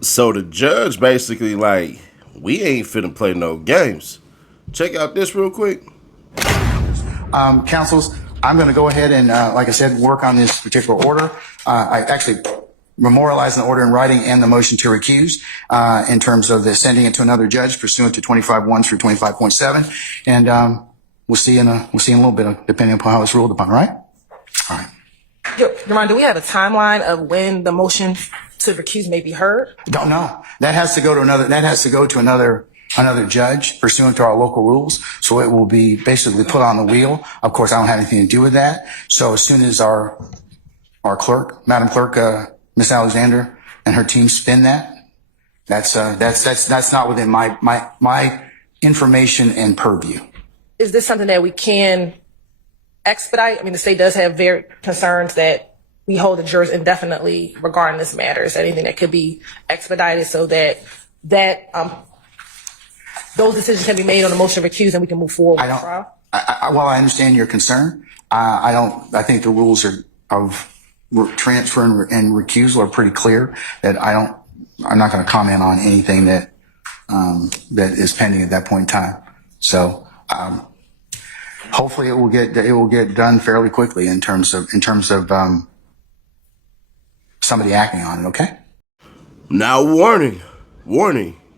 So the judge basically like, we ain't finna play no games. Check out this real quick. Councils, I'm going to go ahead and, like I said, work on this particular order. I actually memorialized the order in writing and the motion to recuse in terms of the sending it to another judge pursuant to 25.1 through 25.7. And we'll see in a little bit, depending upon how it's ruled upon, right? All right. Your Honor, do we have a timeline of when the motion to recuse may be heard? Don't know. That has to go to another judge pursuant to our local rules. So it will be basically put on the wheel. Of course, I don't have anything to do with that. So as soon as our clerk, Madam Clerk, Miss Alexander and her team spin that, that's not within my information and purview. Is this something that we can expedite? I mean, the state does have very concerns that we hold the jurors indefinitely regarding this matter. Is there anything that could be expedited so that those decisions can be made on the motion of recuse and we can move forward with the trial? Well, I understand your concern. I think the rules of transfer and recusal are pretty clear. That I'm not going to comment on anything that is pending at that point in time. So hopefully it will get done fairly quickly in terms of somebody acting on it. Okay. Now, warning.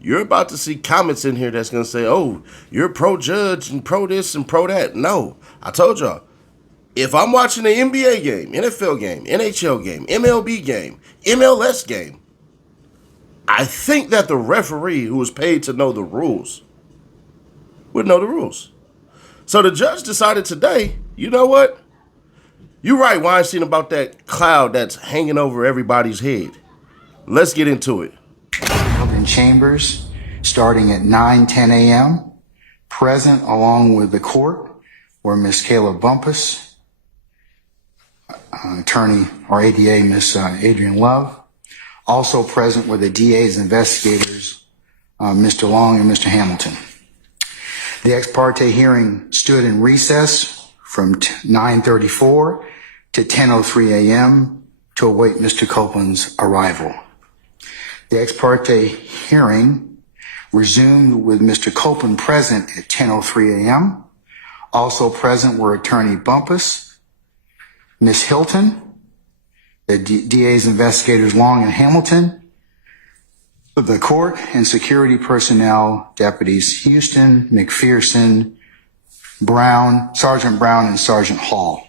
You're about to see comments in here that's going to say, oh, you're pro-judge and pro this and pro that. No, I told y'all, if I'm watching an NBA game, NFL game, NHL game, MLB game, MLS game, I think that the referee who was paid to know the rules would know the rules. So the judge decided today, you know what? You're right, Weinstein, about that cloud that's hanging over everybody's head. Let's get into it. In chambers, starting at 9:10 a.m., present along with the court were Miss Kayla Bumpus, attorney or ADA Miss Adrian Love. Also present were the DA's investigators, Mr. Long and Mr. Hamilton. The ex parte hearing stood in recess from 9:34 to 10:03 a.m. to await Mr. Copeland's arrival. The ex parte hearing resumed with Mr. Copeland present at 10:03 a.m. Also present were Attorney Bumpus, Ms. Hilton, the DA's investigators Long and Hamilton, the court and security personnel, deputies Houston, McPherson, Brown, Sergeant Brown, and Sergeant Hall.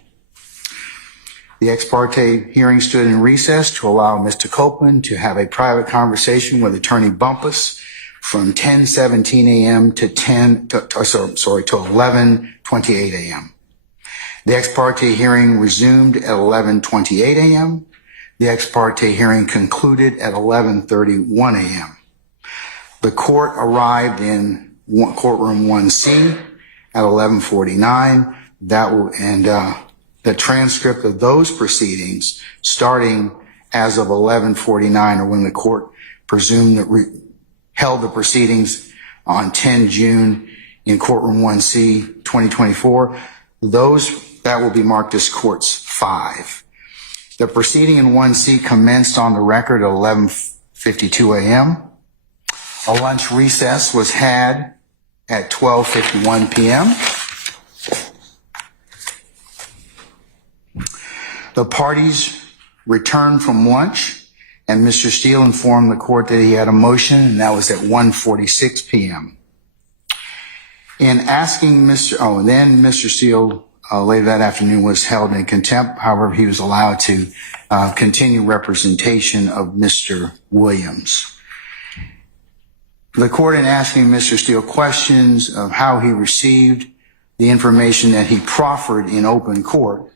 The ex parte hearing stood in recess to allow Mr. Copeland to have a private conversation with Attorney Bumpus from 10:17 a.m. to 11:28 a.m. The ex parte hearing resumed at 11:28 a.m. The ex parte hearing concluded at 11:31 a.m. The court arrived in courtroom 1C at 11:49. The transcript of those proceedings, starting as of 11:49, or when the court presumed that held the proceedings on 10 June in courtroom 1C 2024, that will be marked as courts 5. The proceeding in 1C commenced on the record at 11:52 a.m. A lunch recess was had at 12:51 p.m. The parties returned from lunch, and Mr. Steele informed the court that he had a motion, and that was at 1:46 p.m. In asking then Mr. Steele later that afternoon was held in contempt. However, he was allowed to continue representation of Mr. Williams. The court, in asking Mr. Steele questions of how he received the information that he proffered in open court,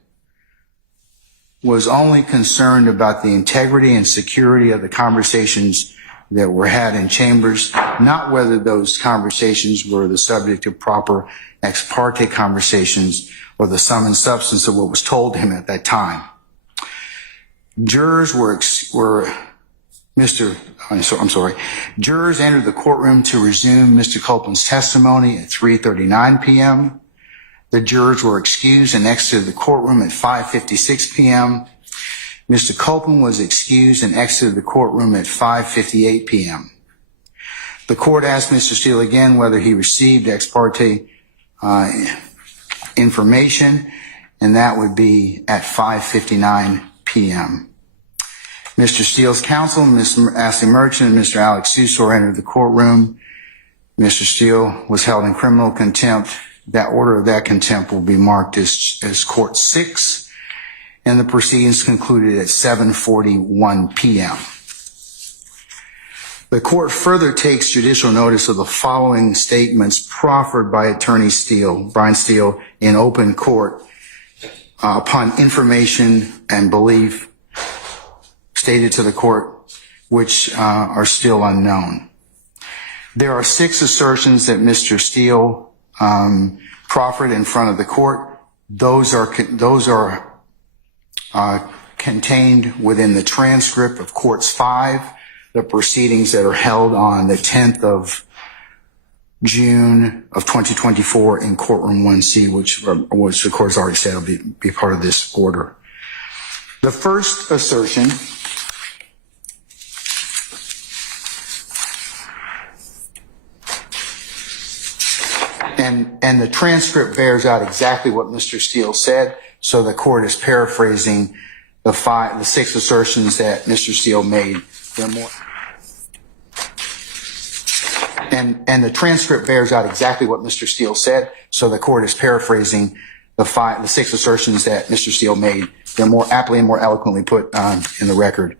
was only concerned about the integrity and security of the conversations that were had in chambers, not whether those conversations were the subject of proper ex parte conversations or the sum and substance of what was told to him at that time. Jurors Jurors entered the courtroom to resume Mr. Copeland's testimony at 3:39 p.m. The jurors were excused and exited the courtroom at 5:56 p.m. Mr. Copeland was excused and exited the courtroom at 5:58 p.m. The court asked Mr. Steele again whether he received ex parte information, and that would be at 5:59 p.m. Mr. Steele's counsel, Ms. Ashley Merchant and Mr. Alex Susor entered the courtroom. Mr. Steele was held in criminal contempt. That order of that contempt will be marked as Court 6, and the proceedings concluded at 7:41 p.m. The court further takes judicial notice of the following statements proffered by Attorney Steele, Brian Steele, in open court upon information and belief stated to the court, which are still unknown. There are 6 assertions that Mr. Steele proffered in front of the court. Those are contained within the transcript of Courts 5, the proceedings that are held on the 10th of June of 2024 in Courtroom 1C, which the court's already said will be part of this order. The first assertion and the transcript bears out exactly what Mr. Steele said, so the court is paraphrasing the 6 assertions that Mr. Steele made. And the transcript bears out exactly what Mr. Steele said, so the court is paraphrasing the 6 assertions that Mr. Steele made. They're more aptly and more eloquently put in the record.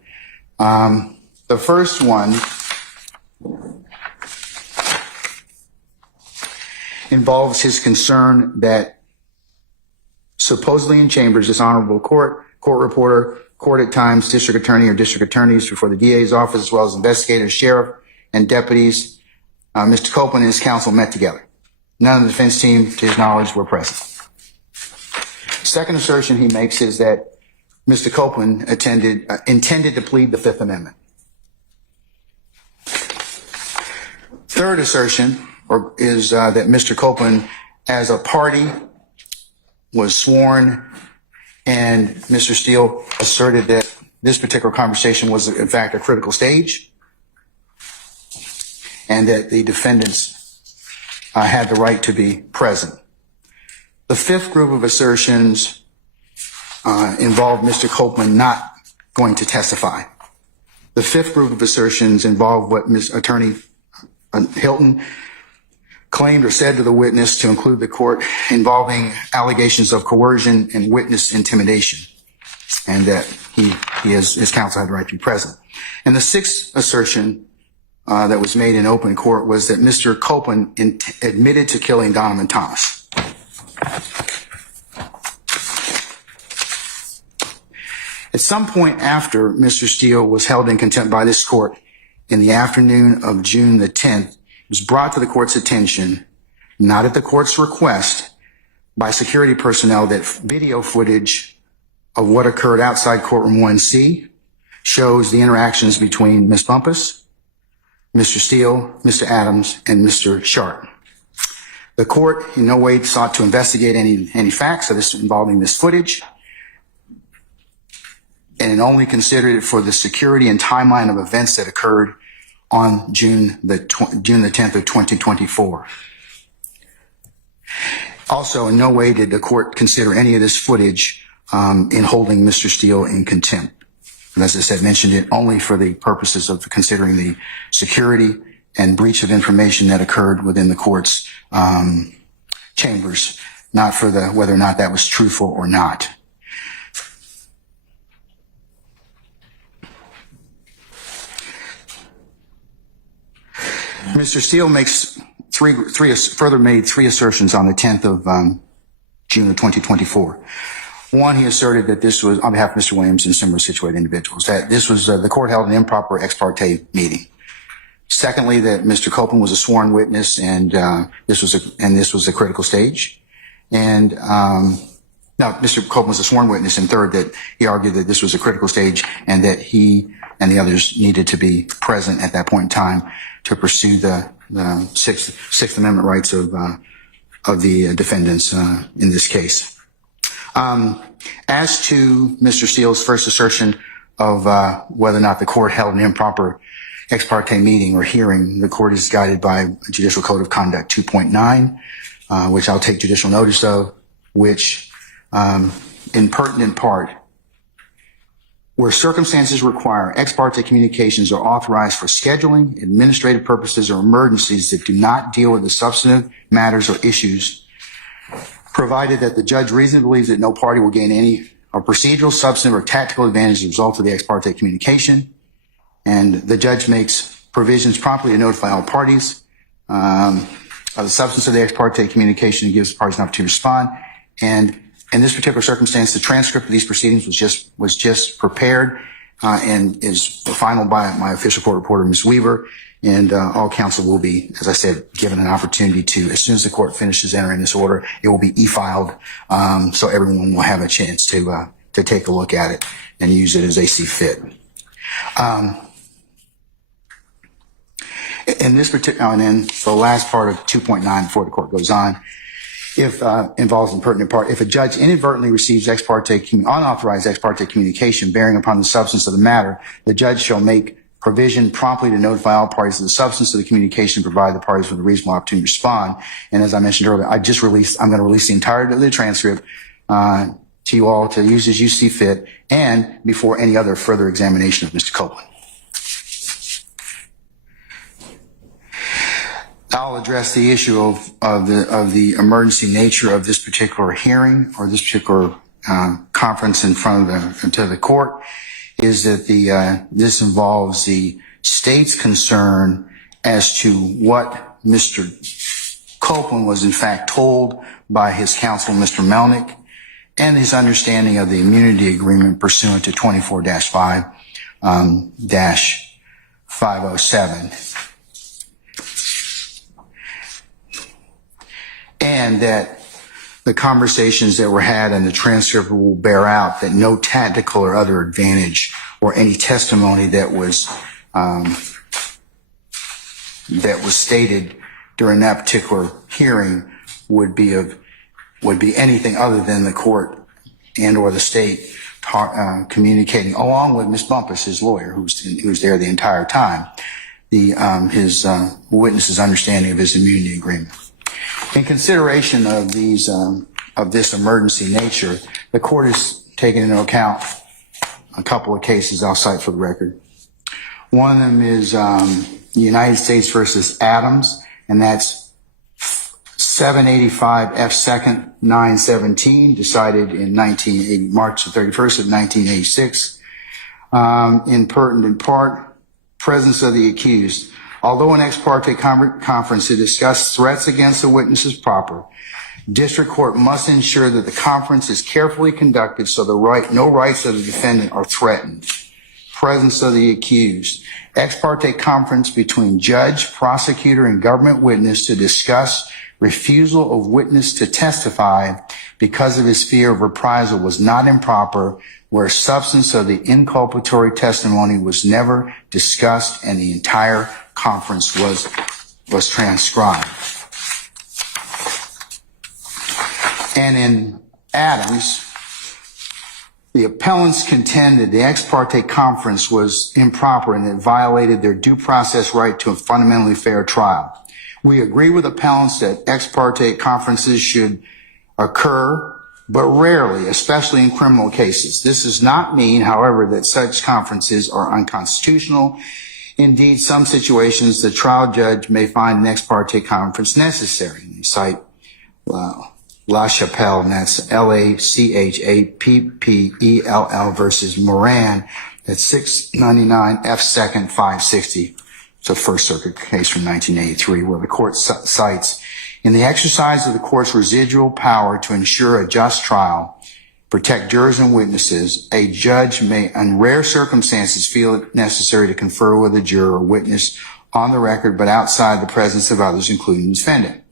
The first one involves his concern that supposedly in chambers, this honorable court reporter, court at times, district attorney or district attorneys before the DA's office, as well as investigators, sheriff, and deputies, Mr. Copeland and his counsel met together. None of the defense team, to his knowledge, were present. Second assertion he makes is that Mr. Copeland intended to plead the Fifth Amendment. Third assertion is that Mr. Copeland, as a party, was sworn, and Mr. Steele asserted that this particular conversation was, in fact, a critical stage, and that the defendants had the right to be present. The fifth group of assertions involved Mr. Copeland not going to testify. The fifth group of assertions involved what Ms. Attorney Hilton claimed or said to the witness, to include the court, involving allegations of coercion and witness intimidation, and that his counsel had the right to be present. And the sixth assertion that was made in open court was that Mr. Copeland admitted to killing Donovan Thomas. At some point after Mr. Steele was held in contempt by this court in the afternoon of June the 10th, it was brought to the court's attention, not at the court's request, by security personnel that video footage of what occurred outside courtroom 1C shows the interactions between Ms. Bumpus, Mr. Steele, Mr. Adams, and Mr. Sharp. The court in no way sought to investigate any facts of this involving this footage, and it only considered it for the security and timeline of events that occurred on June the 10th of 2024. Also, in no way did the court consider any of this footage in holding Mr. Steele in contempt. And as I said, mentioned it only for the purposes of considering the security and breach of information that occurred within the court's chambers, not for whether or not that was truthful or not. Mr. Steele makes further made three assertions on the 10th of June of 2024. One, he asserted that this was, on behalf of Mr. Williams and similar situated individuals, that this was the court held an improper ex parte meeting. Secondly, that Mr. Copeland was a sworn witness, and this was a critical stage. And Mr. Copeland was a sworn witness. And third, that he argued that this was a critical stage, and that he and the others needed to be present at that point in time to pursue the Sixth Amendment rights of the defendants in this case. As to Mr. Steele's first assertion of whether or not the court held an improper ex parte meeting or hearing, the court is guided by Judicial Code of Conduct 2.9, which I'll take judicial notice of, which in pertinent part, where circumstances require ex parte communications are authorized for scheduling, administrative purposes, or emergencies that do not deal with the substantive matters or issues, provided that the judge reasonably believes that no party will gain any procedural, substantive, or tactical advantage as a result of the ex parte communication, and the judge makes provisions promptly to notify all parties of the substance of the ex parte communication and gives the parties an opportunity to respond. And in this particular circumstance, the transcript of these proceedings was just prepared and is final by my official court reporter, Ms. Weaver, and all counsel will be, as I said, given an opportunity to, as soon as the court finishes entering this order, it will be e-filed, so everyone will have a chance to take a look at it and use it as they see fit. In this particular, and then the last part of 2.9 before the court goes on, if involves in pertinent part, if a judge inadvertently receives unauthorized ex parte communication bearing upon the substance of the matter, the judge shall make provision promptly to notify all parties of the substance of the communication, provide the parties with a reasonable opportunity to respond. And as I mentioned earlier, I'm going to release the entirety of the transcript to you all to use as you see fit, and before any other further examination of Mr. Copeland. I'll address the issue of the emergency nature of this particular hearing or this particular conference in front of the court. Is that this involves the state's concern as to what Mr. Copeland was in fact told by his counsel, Mr. Melnick, and his understanding of the immunity agreement pursuant to 24-5-507. And that the conversations that were had in the transcript will bear out that no tactical or other advantage or any testimony that was stated during that particular hearing would be anything other than the court and or the state communicating, along with Ms. Bumpus, his lawyer, who's there the entire time, his witness's understanding of his immunity agreement. In consideration of this emergency nature, the court has taken into account a couple of cases I'll cite for the record. One of them is United States versus Adams, and that's 785 F. 2nd 917, decided in March the 31st of 1986. In pertinent part, presence of the accused. Although an ex parte conference to discuss threats against the witness is proper, district court must ensure that the conference is carefully conducted so no rights of the defendant are threatened. Presence of the accused. Ex parte conference between judge, prosecutor, and government witness to discuss refusal of witness to testify because of his fear of reprisal was not improper, where substance of the inculpatory testimony was never discussed and the entire conference was transcribed. And in Adams, the appellants contended the ex parte conference was improper and it violated their due process right to a fundamentally fair trial. We agree with appellants that ex parte conferences should occur, but rarely, especially in criminal cases. This does not mean, however, that such conferences are unconstitutional. Indeed, some situations the trial judge may find an ex parte conference necessary. They cite La Chapelle, and that's LACHAPPELL versus Moran at 699 F. 2nd 560. It's a First Circuit case from 1983 where the court cites, in the exercise of the court's residual power to ensure a just trial, protect jurors and witnesses, a judge may, in rare circumstances, feel it necessary to confer with a juror or witness on the record, but outside the presence of others, including the defendant.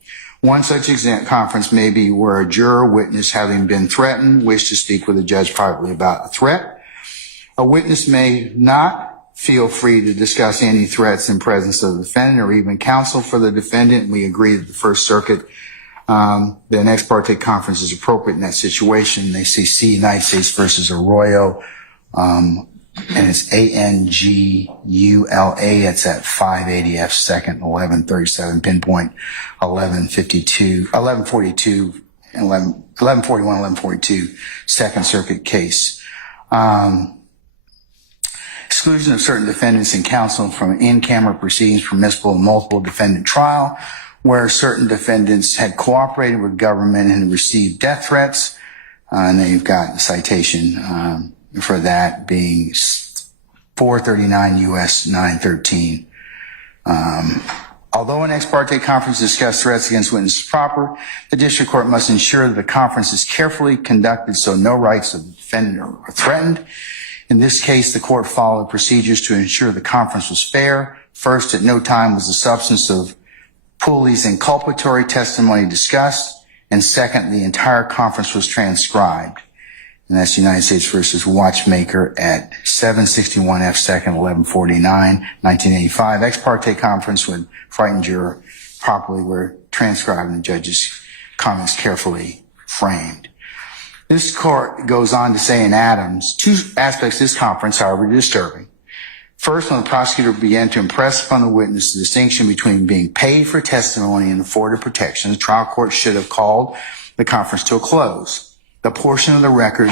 One such conference may be where a juror or witness, having been threatened, wish to speak with a judge privately about a threat. A witness may not feel free to discuss any threats in presence of the defendant or even counsel for the defendant. We agree that the First Circuit The ex parte conference is appropriate in that situation. They say see United States versus Arroyo, and it's ANGULA. It's at 580 F second, 1137, pinpoint 1142, and 1141, 1142, Second Circuit case. Exclusion of certain defendants and counsel from in-camera proceedings permissible in multiple defendant trial, where certain defendants had cooperated with government and received death threats. And then you've got a citation for that being 439 U.S. 913. Although an ex parte conference discussed threats against witnesses proper, the district court must ensure that the conference is carefully conducted so no rights of the defendant are threatened. In this case, the court followed procedures to ensure the conference was fair. First, at no time was the substance of Pooley's inculpatory testimony discussed, and second, the entire conference was transcribed. And that's United States versus Watchmaker at 761 F second, 1149, 1985. Ex parte conference with frightened juror properly were transcribed and the judge's comments carefully framed. This court goes on to say in Adams, two aspects of this conference, however, disturbing. First, when the prosecutor began to impress upon the witness the distinction between being paid for testimony and afforded protection, the trial court should have called the conference to a close. The portion of the record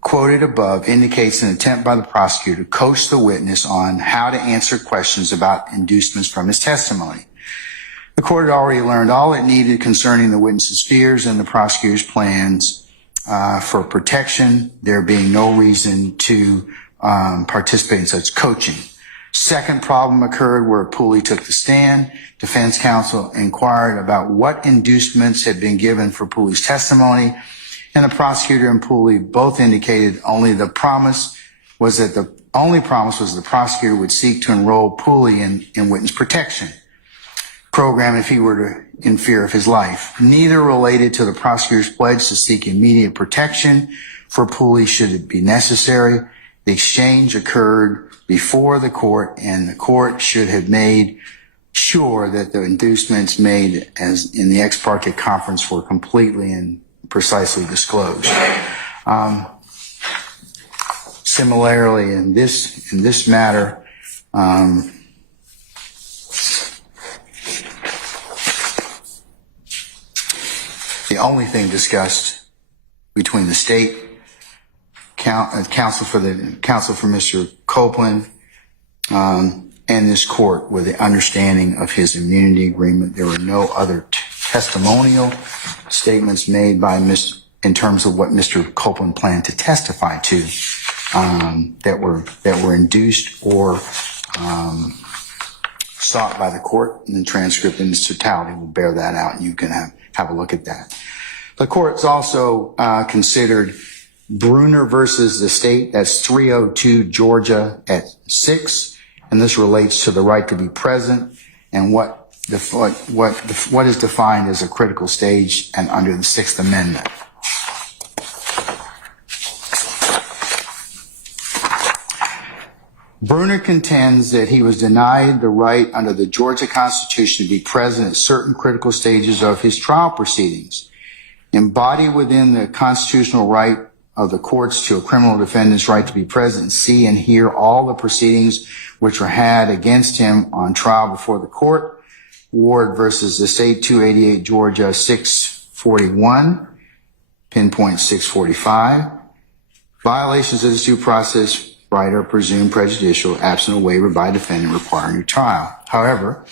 quoted above indicates an attempt by the prosecutor to coach the witness on how to answer questions about inducements from his testimony. The court had already learned all it needed concerning the witness's fears and the prosecutor's plans for protection, there being no reason to participate in such coaching. Second problem occurred where Pooley took the stand. Defense counsel inquired about what inducements had been given for Pooley's testimony, and the prosecutor and Pooley both indicated the promise was the prosecutor would seek to enroll Pooley in witness protection program if he were in fear of his life. Neither related to the prosecutor's pledge to seek immediate protection for Pooley should it be necessary. The exchange occurred before the court, and the court should have made sure that the inducements made as in the ex parte conference were completely and precisely disclosed. Similarly, in this matter, the only thing discussed between the state counsel for Mr. Copeland and this court were the understanding of his immunity agreement. There were no other testimonial statements made by in terms of what Mr. Copeland planned to testify to that were induced or sought by the court. And the transcript in its totality will bear that out, and you can have a look at that. The court's also considered Bruner versus the state. That's 302 Georgia at 6, and this relates to the right to be present and what is defined as a critical stage and under the Sixth Amendment. Bruner contends that he was denied the right under the Georgia Constitution to be present at certain critical stages of his trial proceedings. Embodied within the constitutional right of the courts to a criminal defendant's right to be present, see and hear all the proceedings which were had against him on trial before the court. Ward versus the state, 288 Georgia 641, pinpoint 645. Violations of this due process right are presumed prejudicial, absent a waiver by defendant requiring a trial. However,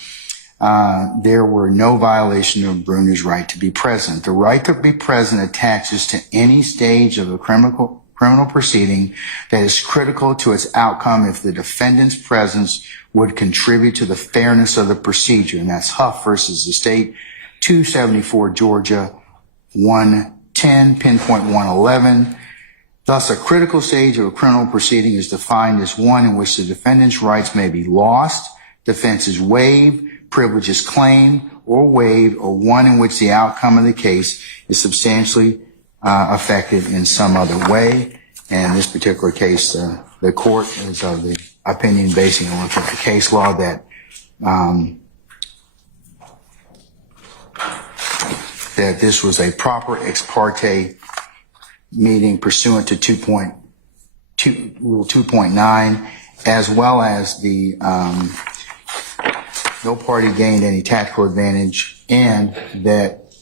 there were no violation of Bruner's right to be present. The right to be present attaches to any stage of a criminal proceeding that is critical to its outcome if the defendant's presence would contribute to the fairness of the procedure. And that's Huff versus the state, 274 Georgia 110, pinpoint 111. Thus, a critical stage of a criminal proceeding is defined as one in which the defendant's rights may be lost, defense is waived, privileges claimed or waived, or one in which the outcome of the case is substantially affected in some other way. And in this particular case, the court is of the opinion, basing on the case law, that that this was a proper ex parte meeting pursuant to Rule 2.9, as well as the no party gained any tactical advantage, and that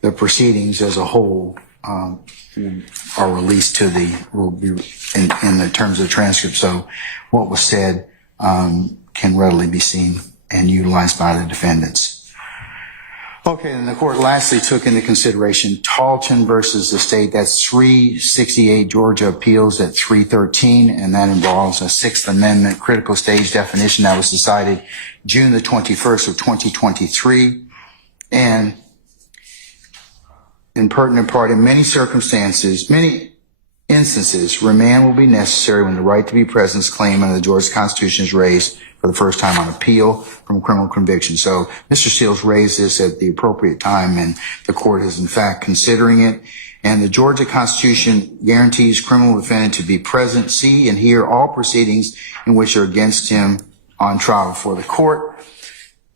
the proceedings as a whole are released will be in the terms of the transcript. So what was said can readily be seen and utilized by the defendants. Okay, and the court lastly took into consideration Talton versus the state. That's 368 Georgia Appeals at 313, and that involves a Sixth Amendment critical stage definition that was decided June the 21st of 2023. And in pertinent part, in many instances, remand will be necessary when the right to be present claim under the Georgia Constitution is raised for the first time on appeal from criminal conviction. So Mr. Steele raised this at the appropriate time, and the court is in fact considering it. And the Georgia Constitution guarantees criminal defendant to be present, see, and hear all proceedings in which are against him on trial before the court.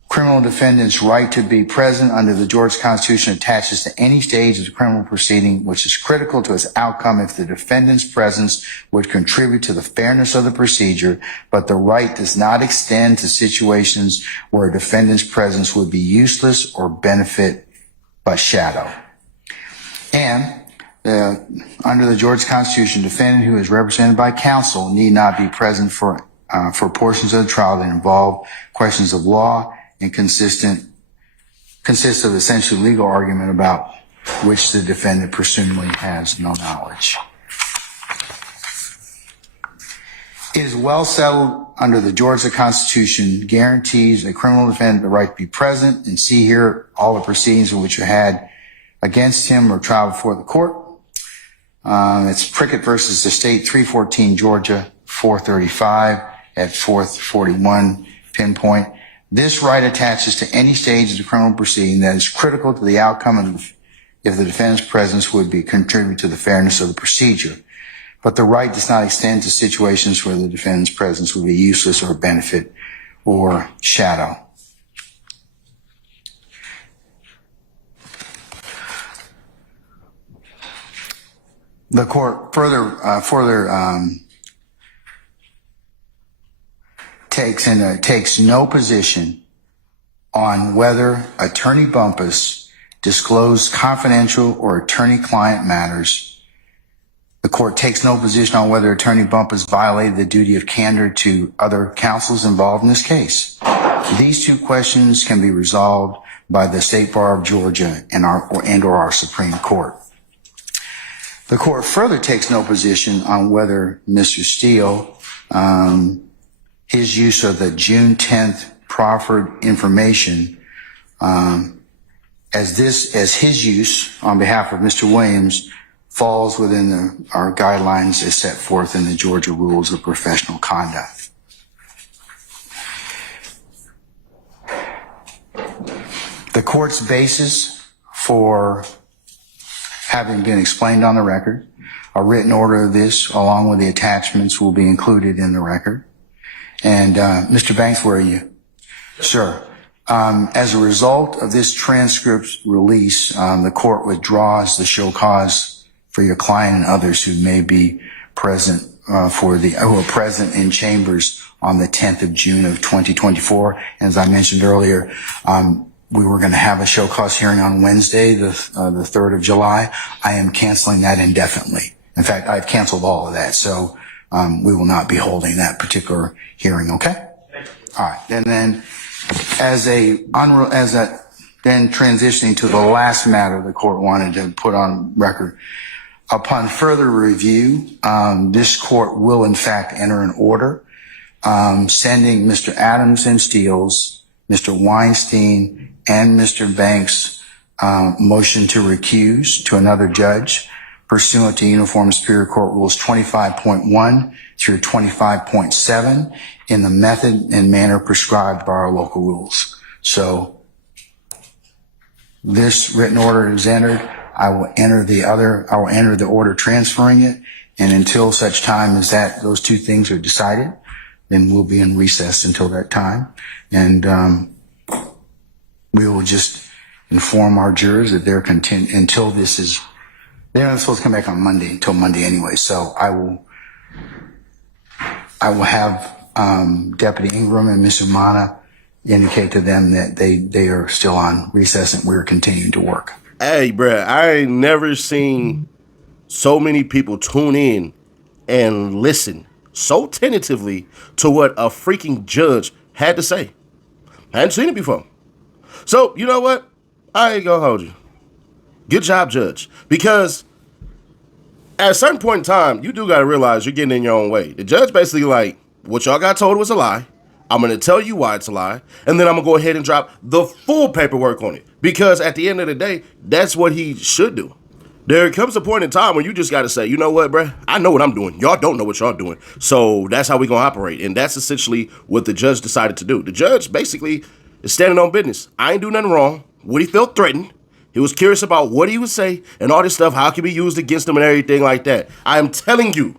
Criminal defendant's right to be present under the Georgia Constitution attaches to any stage of the criminal proceeding which is critical to its outcome if the defendant's presence would contribute to the fairness of the procedure, but the right does not extend to situations where a defendant's presence would be useless or benefit but shadow. And under the Georgia Constitution, defendant who is represented by counsel need not be present for portions of the trial that involve questions of law and consists of essentially legal argument about which the defendant presumably has no knowledge. It is well settled under the Georgia Constitution guarantees a criminal defendant the right to be present and see, hear all the proceedings which are had against him or trial before the court. It's Prickett versus the state, 314 Georgia 435 at 441 pinpoint. This right attaches to any stage of the criminal proceeding that is critical to the outcome of if the defendant's presence would be contribute to the fairness of the procedure. But the right does not extend to situations where the defendant's presence would be useless or benefit or shadow. The court further takes no position on whether Attorney Bumpus disclosed confidential or attorney-client matters. The court takes no position on whether Attorney Bumpus violated the duty of candor to other counsels involved in this case. These two questions can be resolved by the State Bar of Georgia and our Supreme Court. The court further takes no position on whether Mr. Steele, his use of the June 10th proffered information, as his use on behalf of Mr. Williams falls within our guidelines as set forth in the Georgia Rules of Professional Conduct. The court's basis for having been explained on the record, a written order of this along with the attachments will be included in the record. And Mr. Banks, where are you? Sir, as a result of this transcript release, the court withdraws the show cause for your client and others who may be present who are present in chambers on the 10th of June of 2024. As I mentioned earlier, we were going to have a show cause hearing on Wednesday, the 3rd of July. I am canceling that indefinitely. In fact, I've canceled all of that. So we will not be holding that particular hearing, okay? All right. And then then transitioning to the last matter the court wanted to put on record. Upon further review, this court will in fact enter an order sending Mr. Adams and Steele's, Mr. Weinstein, and Mr. Banks' motion to recuse to another judge pursuant to Uniform Superior Court Rules 25.1 through 25.7 in the method and manner prescribed by our local rules. So this written order is entered. I will enter the order transferring it, and until such time as those two things are decided, then we'll be in recess until that time. And we will just inform our jurors that they're content until they're not supposed to come back on Monday until Monday anyway. So I will have Deputy Ingram and Mr. Mana indicate to them that they are still on recess and we're continuing to work. Hey, bruh, I ain't never seen so many people tune in and listen so tentatively to what a freaking judge had to say. I hadn't seen it before. So, you know what? I ain't gonna hold you. Good job, judge. Because at a certain point in time, you do gotta realize you're getting in your own way. The judge basically like, what y'all got told was a lie. I'm gonna tell you why it's a lie. And then I'm gonna go ahead and drop the full paperwork on it. Because at the end of the day, that's what he should do. There comes a point in time where you just got to say, you know what, bruh? I know what I'm doing. Y'all don't know what y'all doing. So that's how we going to operate. And that's essentially what the judge decided to do. The judge basically is standing on business. I ain't do nothing wrong. Woody felt threatened. He was curious about what he would say and all this stuff, how it can be used against him and everything like that. I am telling you,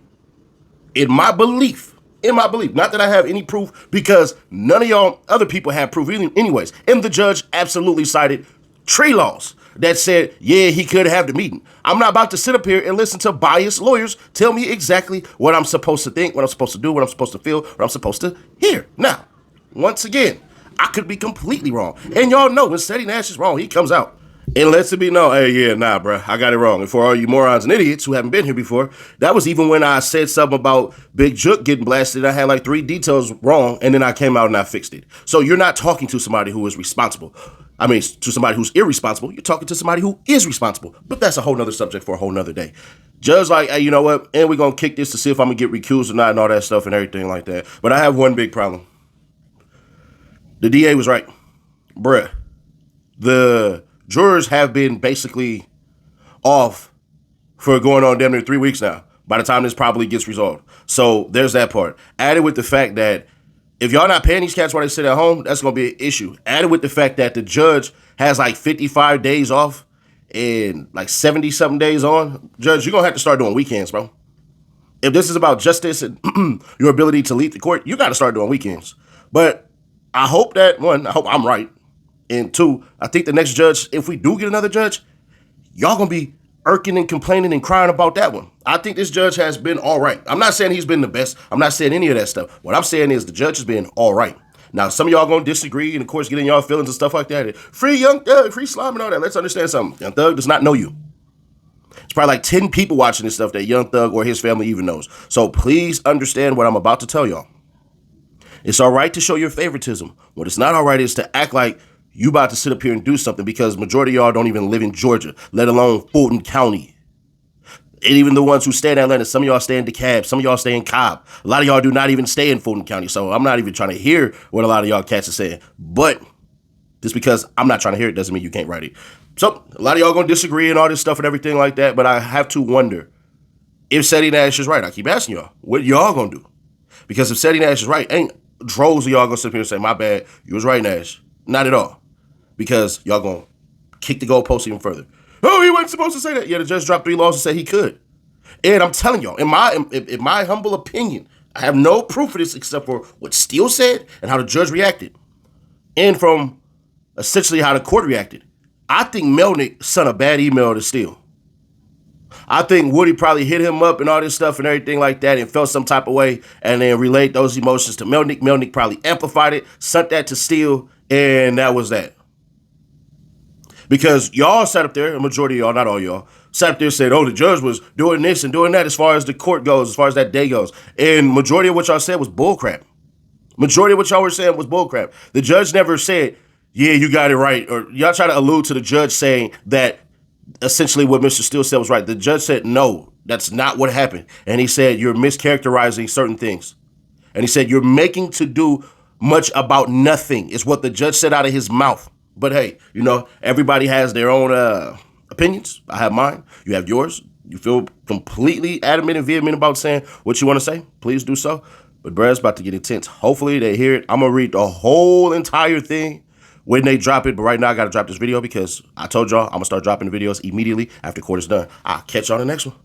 in my belief, not that I have any proof, because none of y'all other people have proof anyways. And the judge absolutely cited tree laws that said, yeah, he could have the meeting. I'm not about to sit up here and listen to biased lawyers tell me exactly what I'm supposed to think, what I'm supposed to do, what I'm supposed to feel, what I'm supposed to hear. Now, once again, I could be completely wrong. And y'all know when Seti Nash is wrong, he comes out and lets it be known, hey, yeah, nah, bruh, I got it wrong. And for all you morons and idiots who haven't been here before, that was even when I said something about Big Jook getting blasted. I had like 3 details wrong, and then I came out and I fixed it. So you're not talking to somebody who is responsible. I mean, to somebody who's irresponsible. You're talking to somebody who is responsible. But that's a whole nother subject for a whole nother day. Judge like, hey, you know what? And we're going to kick this to see if I'm going to get recused or not and all that stuff and everything like that. But I have one big problem. The DA was right. Bruh. The jurors have been basically off for going on damn near 3 weeks now. By the time this probably gets resolved. So there's that part. Added with the fact that if y'all not paying these cats while they sit at home, that's going to be an issue. Added with the fact that the judge has like 55 days off and like 70-something days on. Judge, you're going to have to start doing weekends, bro. If this is about justice and your ability to lead the court, you got to start doing weekends. But I hope that, one, I hope I'm right. And 2, I think the next judge, if we do get another judge, y'all going to be irking and complaining and crying about that one. I think this judge has been all right. I'm not saying he's been the best. I'm not saying any of that stuff. What I'm saying is the judge has been all right. Now, some of y'all going to disagree and, of course, get in y'all feelings and stuff like that. Free Young Thug, free Slime and all that. Let's understand something. Young Thug does not know you. It's probably like 10 people watching this stuff that Young Thug or his family even knows. So please understand what I'm about to tell y'all. It's all right to show your favoritism. What it's not all right is to act like you about to sit up here and do something because majority of y'all don't even live in Georgia, let alone Fulton County. And even the ones who stay in Atlanta, some of y'all stay in DeKalb, some of y'all stay in Cobb. A lot of y'all do not even stay in Fulton County, so I'm not even trying to hear what a lot of y'all cats are saying. But just because I'm not trying to hear it doesn't mean you can't write it. So a lot of y'all gonna disagree and all this stuff and everything like that, but I have to wonder if Seti Nash is right. I keep asking y'all, what y'all gonna do? Because if Seti Nash is right, ain't droves of y'all gonna sit here and say, my bad, you was right, Nash. Not at all. Because y'all gonna kick the goalpost even further. Oh, he wasn't supposed to say that. Yeah, the judge dropped 3 laws and said he could. And I'm telling y'all, in my humble opinion, I have no proof of this except for what Steele said and how the judge reacted. And from essentially how the court reacted. I think Melnick sent a bad email to Steele. I think Woody probably hit him up and all this stuff and everything like that and felt some type of way and then relayed those emotions to Melnick. Melnick probably amplified it, sent that to Steele, and that was that. Because y'all sat up there, a majority of y'all, not all y'all, sat up there and said, oh, the judge was doing this and doing that as far as the court goes, as far as that day goes. And majority of what y'all said was bullcrap. Majority of what y'all were saying was bullcrap. The judge never said, yeah, you got it right. Or y'all try to allude to the judge saying that essentially what Mr. Steele said was right. The judge said, no, that's not what happened. And he said, you're mischaracterizing certain things. And he said, you're making to do much about nothing is what the judge said out of his mouth. But hey, you know, everybody has their own opinions. I have mine. You have yours. You feel completely adamant and vehement about saying what you want to say, please do so. But bruh, it's about to get intense. Hopefully they hear it. I'm going to read the whole entire thing when they drop it. But right now I got to drop this video because I told y'all I'm going to start dropping the videos immediately after court is done. I'll catch y'all in the next one.